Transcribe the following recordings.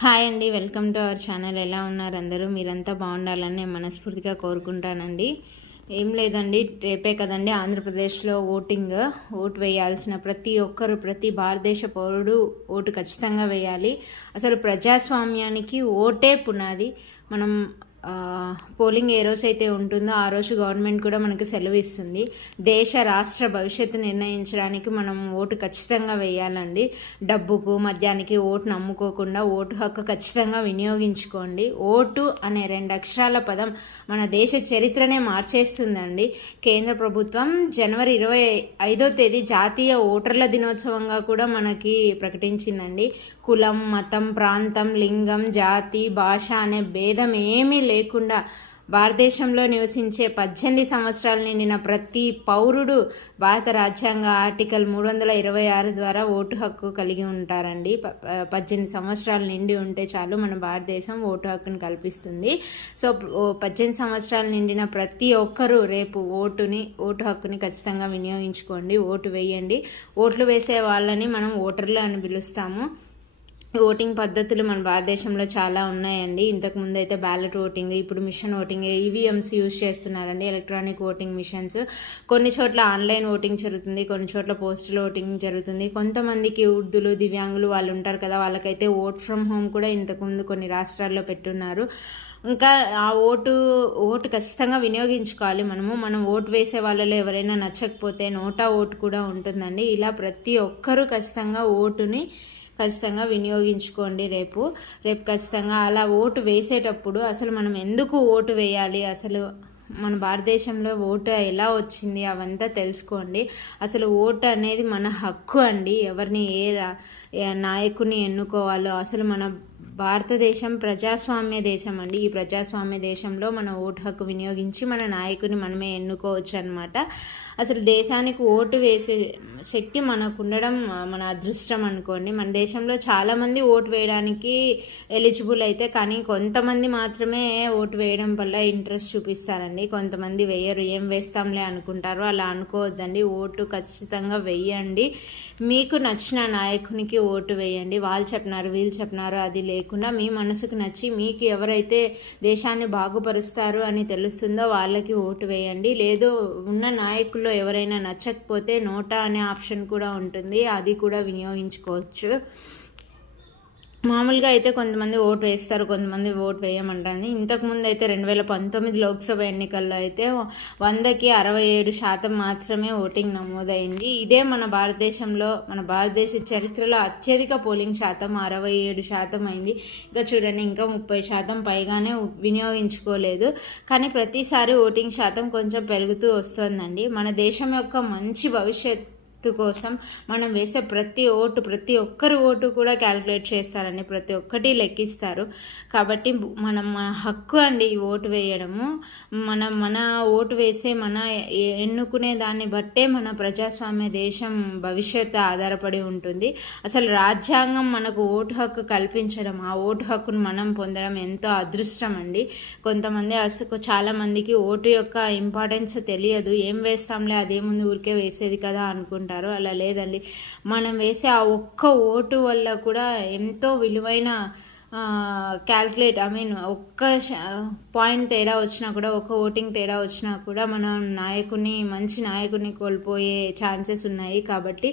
Hi అండి, welcome to our channel. ఎలా ఉన్నారు అందరూ? మీరంతా బాగుండాలని నేను మనస్ఫూర్తిగా కోరుకుంటానండి. ఏం లేదండి, రేపే కదండి ఆంధ్రప్రదేశ్లో ఓటు వేయాల్సిన ప్రతి ఒక్కరు, ప్రతి భారతదేశ పౌరుడు ఓటు ఖచ్చితంగా వేయాలి. అసలు ప్రజాస్వామ్యానికి ఓటే పునాది. మనం పోలింగ్ ఏ రోజు అయితే ఉంటుందో ఆ రోజు గవర్నమెంట్ కూడా మనకు సెలవు ఇస్తుంది. దేశ రాష్ట్ర భవిష్యత్తు నిర్ణయించడానికి మనం ఓటు ఖచ్చితంగా వేయాలండి. డబ్బుకు మద్యానికి ఓటు నమ్ముకోకుండా ఓటు హక్కు ఖచ్చితంగా వినియోగించుకోండి. ఓటు అనే 2 అక్షరాల పదం మన దేశ చరిత్రనే మార్చేస్తుందండి. కేంద్ర ప్రభుత్వం జనవరి 25వ తేదీ జాతీయ ఓటర్ల దినోత్సవంగా కూడా మనకి ప్రకటించిందండి. కులం, మతం, ప్రాంతం, లింగం, జాతి, భాష అనే భేదం ఏమీ లేకుండా భారతదేశంలో నివసించే 18 సంవత్సరాలు నిండిన ప్రతి పౌరుడు భారత రాజ్యాంగ ఆర్టికల్ 326 ద్వారా ఓటు హక్కు కలిగి ఉంటారండి. 18 సంవత్సరాలు నిండి ఉంటే చాలు మన భారతదేశం ఓటు హక్కును కల్పిస్తుంది. సో 18 సంవత్సరాలు నిండిన ప్రతి ఒక్కరూ రేపు ఓటు హక్కుని ఖచ్చితంగా వినియోగించుకోండి. ఓటు వేయండి. ఓట్లు వేసే వాళ్ళని మనం ఓటర్లు అని పిలుస్తాము. ఓటింగ్ పద్ధతులు మన భారతదేశంలో చాలా ఉన్నాయండి. ఇంతకుముందు అయితే బ్యాలెట్ ఓటింగ్, ఇప్పుడు మిషన్ ఓటింగ్, ఈవీఎంస్ యూజ్ చేస్తున్నారండి, ఎలక్ట్రానిక్ ఓటింగ్ మిషన్స్. కొన్ని చోట్ల ఆన్లైన్ ఓటింగ్ జరుగుతుంది, కొన్ని చోట్ల పోస్టల్ ఓటింగ్ జరుగుతుంది. కొంతమందికి వృద్ధులు, దివ్యాంగులు వాళ్ళు ఉంటారు కదా, వాళ్ళకైతే ఓట్ ఫ్రమ్ హోమ్ కూడా ఇంతకుముందు కొన్ని రాష్ట్రాల్లో పెట్టున్నారు. ఇంకా ఆ ఓటు ఖచ్చితంగా వినియోగించుకోవాలి. మనం ఓటు వేసే వాళ్ళలో ఎవరైనా నచ్చకపోతే నోటా ఓటు కూడా ఉంటుందండి. ఇలా ప్రతి ఒక్కరూ ఖచ్చితంగా ఓటుని ఖచ్చితంగా వినియోగించుకోండి. రేపు ఖచ్చితంగా అలా ఓటు వేసేటప్పుడు అసలు మనం ఎందుకు ఓటు వేయాలి, అసలు మన భారతదేశంలో ఓటు ఎలా వచ్చింది అవంతా తెలుసుకోండి. అసలు ఓటు అనేది మన హక్కు అండి. ఎవరిని ఏ నాయకుని ఎన్నుకోవాలో, అసలు మన భారతదేశం ప్రజాస్వామ్య దేశం అండి. ఈ ప్రజాస్వామ్య దేశంలో మన ఓటు హక్కు వినియోగించి మన నాయకుని మనమే ఎన్నుకోవచ్చు అనమాట. అసలు దేశానికి ఓటు వేసే శక్తి మనకు ఉండడం మన అదృష్టం అనుకోండి. మన దేశంలో చాలామంది ఓటు వేయడానికి ఎలిజిబుల్ అయితే, కానీ కొంతమంది మాత్రమే ఓటు వేయడం వల్ల ఇంట్రెస్ట్ చూపిస్తారండి. కొంతమంది వేయరు, ఏం వేస్తాంలే అనుకుంటారు. అలా అనుకోవద్దండి. ఓటు ఖచ్చితంగా వేయండి. మీకు నచ్చిన నాయకునికి ఓటు వేయండి. వాళ్ళు చెప్పినారు, వీళ్ళు చెప్పినారు అది లేకుండా మీ మనసుకు నచ్చి మీకు ఎవరైతే దేశాన్ని బాగుపరుస్తారు అని తెలుస్తుందో వాళ్ళకి ఓటు వేయండి. లేదు ఉన్న నాయకుల్లో ఎవరైనా నచ్చకపోతే నోటా అనే ఆప్షన్ కూడా ఉంటుంది, అది కూడా వినియోగించుకోవచ్చు. మామూలుగా అయితే కొంతమంది ఓటు వేస్తారు, కొంతమంది ఓటు వేయమంటుంది. ఇంతకుముందు అయితే 2019 లోక్సభ ఎన్నికల్లో అయితే 100కి 67% మాత్రమే ఓటింగ్ నమోదైంది. ఇదే మన భారతదేశ చరిత్రలో అత్యధిక పోలింగ్ శాతం 67% అయింది. ఇంకా చూడండి, ఇంకా 30% పైగానే వినియోగించుకోలేదు. కానీ ప్రతిసారి ఓటింగ్ శాతం కొంచెం పెరుగుతూ వస్తుందండి. మన దేశం యొక్క మంచి భవిష్యత్తు కోసం మనం వేసే ప్రతి ఒక్కరి ఓటు కూడా క్యాలిక్యులేట్ చేస్తారండి, ప్రతి ఒక్కటి లెక్కిస్తారు. కాబట్టి మన హక్కు అండి ఈ ఓటు వేయడము. మన ఓటు వేసే ఎన్నుకునే దాన్ని బట్టే మన ప్రజాస్వామ్య దేశం భవిష్యత్తు ఆధారపడి ఉంటుంది. అసలు రాజ్యాంగం మనకు ఓటు హక్కు కల్పించడం, ఆ ఓటు హక్కును మనం పొందడం ఎంతో అదృష్టం అండి. చాలా మందికి ఓటు యొక్క ఇంపార్టెన్స్ తెలియదు. ఏం వేస్తాంలే, అదేముంది ఊరికే వేసేది కదా అనుకుంటారు. అలా లేదండి. మనం వేసే ఆ ఒక్క ఓటు వల్ల కూడా ఎంతో విలువైన ఒక్క పాయింట్ తేడా వచ్చినా కూడా, ఒక్క ఓటింగ్ తేడా వచ్చినా కూడా మనం మంచి నాయకుని కోల్పోయే ఛాన్సెస్ ఉన్నాయి. కాబట్టి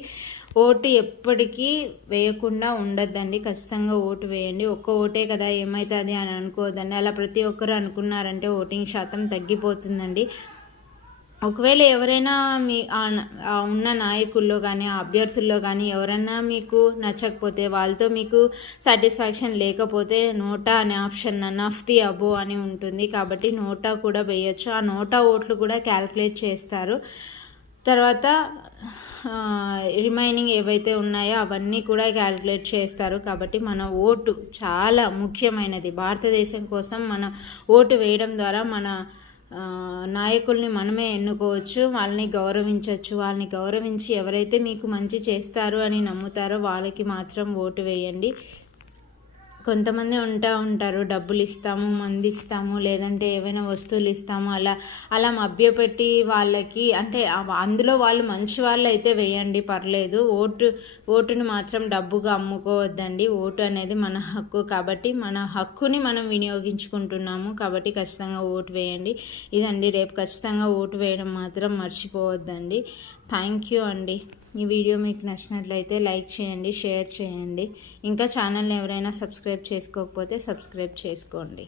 ఓటు ఎప్పటికీ వేయకుండా ఉండద్దండి. ఖచ్చితంగా ఓటు వేయండి. ఒక్క ఓటే కదా ఏమవుతుంది అని అనుకోవద్దండి. అలా ప్రతి ఒక్కరు అనుకున్నారంటే ఓటింగ్ శాతం తగ్గిపోతుందండి. ఒకవేళ ఎవరైనా ఉన్న నాయకుల్లో కానీ అభ్యర్థుల్లో కానీ ఎవరైనా మీకు నచ్చకపోతే, వాళ్ళతో మీకు సాటిస్ఫాక్షన్ లేకపోతే నోటా అనే option none of the above అని ఉంటుంది. కాబట్టి నోటా కూడా వేయచ్చు. ఆ నోటా ఓట్లు కూడా క్యాల్కులేట్ చేస్తారు. తర్వాత రిమైనింగ్ ఏవైతే ఉన్నాయో అవన్నీ కూడా క్యాల్కులేట్ చేస్తారు. కాబట్టి మన ఓటు చాలా ముఖ్యమైనది. భారతదేశం కోసం మన ఓటు వేయడం ద్వారా మన నాయకుల్ని మనమే ఎన్నుకోవచ్చు, వాళ్ళని గౌరవించవచ్చు. వాళ్ళని గౌరవించి ఎవరైతే మీకు మంచి చేస్తారు అని నమ్ముతారో వాళ్ళకి మాత్రం ఓటు వేయండి. కొంతమంది ఉంటారు, డబ్బులు ఇస్తాము, మంది ఇస్తాము, లేదంటే ఏవైనా వస్తువులు ఇస్తాము, అలా మభ్యపెట్టి వాళ్ళకి అంటే అందులో వాళ్ళు మంచి వాళ్ళు అయితే వేయండి, పర్లేదు. ఓటుని మాత్రం డబ్బుగా అమ్ముకోవద్దండి. ఓటు అనేది మన హక్కు కాబట్టి మన హక్కుని మనం వినియోగించుకుంటున్నాము కాబట్టి ఖచ్చితంగా ఓటు వేయండి. ఇదండి, రేపు ఖచ్చితంగా ఓటు వేయడం మాత్రం మర్చిపోవద్దండి. థ్యాంక్ యూ అండి. ఈ వీడియో మీకు నచ్చినట్లయితే లైక్ చేయండి, షేర్ చేయండి. ఇంకా ఛానల్ని ఎవరైనా సబ్స్క్రైబ్ చేసుకోకపోతే సబ్స్క్రైబ్ చేసుకోండి.